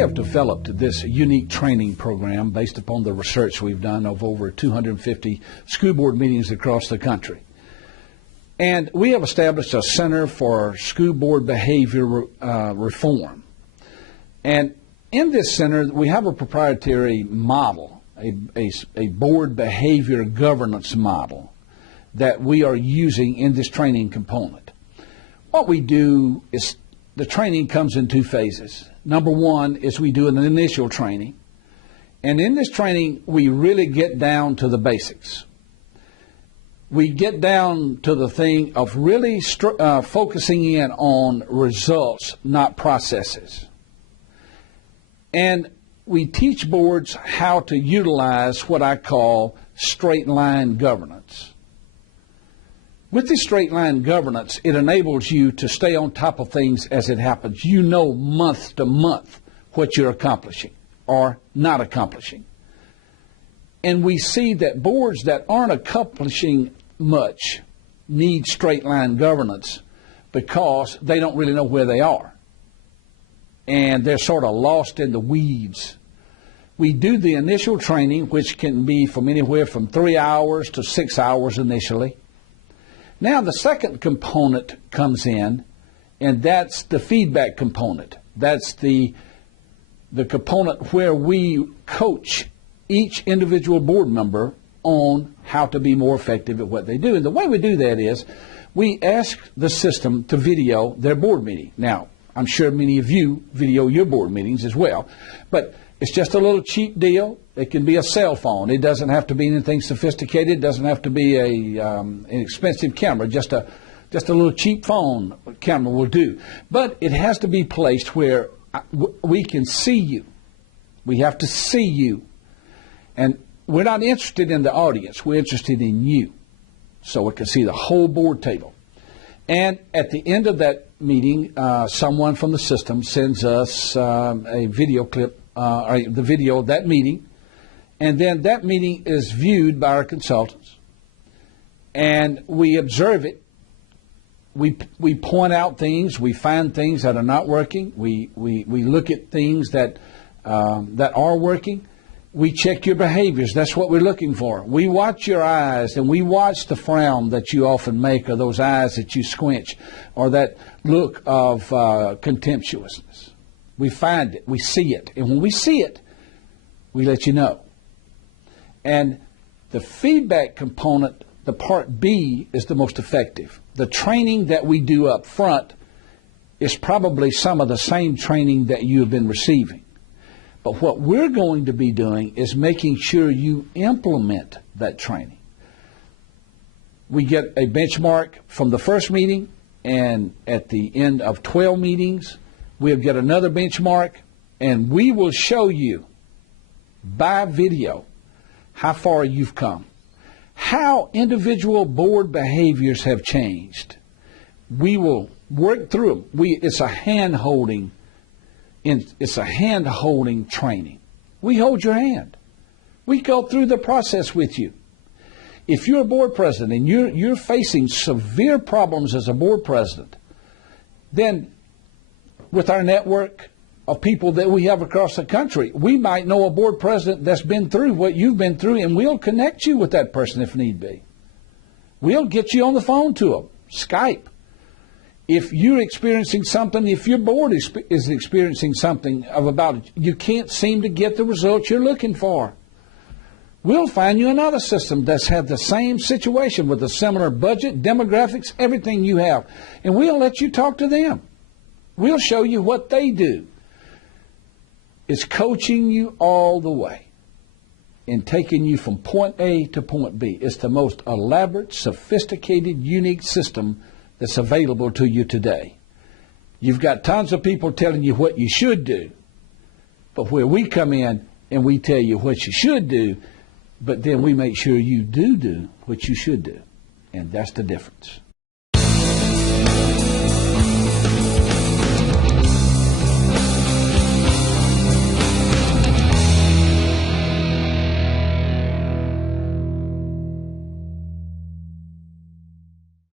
have developed this unique training program based upon the research we've done of over 250 school board meetings across the country. And we have established a Center for School Board Behavior Reform. And in this center, we have a proprietary model, a board behavior governance model that we are using in this training component. What we do is the training comes in two phases. Number one is we do an initial training. And in this training, we really get down to the basics. We get down to the thing of really focusing in on results, not processes. And we teach boards how to utilize what I call straight line governance. With this straight line governance, it enables you to stay on top of things as it happens. You know month to month what you're accomplishing or not accomplishing. And we see that boards that aren't accomplishing much need straight line governance because they don't really know where they are. And they're sort of lost in the weeds. We do the initial training, which can be from anywhere from 3 hours to 6 hours initially. Now the second component comes in, and that's the feedback component. That's the component where we coach each individual board member on how to be more effective at what they do. And the way we do that is we ask the system to video their board meeting. Now, I'm sure many of you video your board meetings as well, but it's just a little cheap deal. It can be a cell phone. It doesn't have to be anything sophisticated. It doesn't have to be an expensive camera. Just a little cheap phone camera will do. But it has to be placed where we can see you. We have to see you. And we're not interested in the audience. We're interested in you. So we can see the whole board table. And at the end of that meeting, someone from the system sends us a video clip, or the video of that meeting. And then that meeting is viewed by our consultants. And we observe it. We point out things. We find things that are not working. We look at things that are working. We check your behaviors. That's what we're looking for. We watch your eyes, and we watch the frown that you often make, or those eyes that you squinch, or that look of contemptuousness. We find it. We see it. And when we see it, we let you know. And the feedback component, the part B, is the most effective. The training that we do up front is probably some of the same training that you have been receiving. But what we're going to be doing is making sure you implement that training. We get a benchmark from the first meeting, and at the end of 12 meetings, we'll get another benchmark, and we will show you by video how far you've come, how individual board behaviors have changed. We will work through them. It's a hand-holding. It's a hand-holding training. We hold your hand. We go through the process with you. If you're a board president and you're facing severe problems as a board president, then with our network of people that we have across the country, we might know a board president that's been through what you've been through, and we'll connect you with that person if need be. We'll get you on the phone to them, Skype. If you're experiencing something, if your board is experiencing something you can't seem to get the results you're looking for, we'll find you another system that's had the same situation with a similar budget, demographics, everything you have. And we'll let you talk to them. We'll show you what they do. It's coaching you all the way and taking you from point A to point B. It's the most elaborate, sophisticated, unique system that's available to you today. You've got tons of people telling you what you should do, but where we come in and we tell you what you should do, but then we make sure you do what you should do, and that's the difference.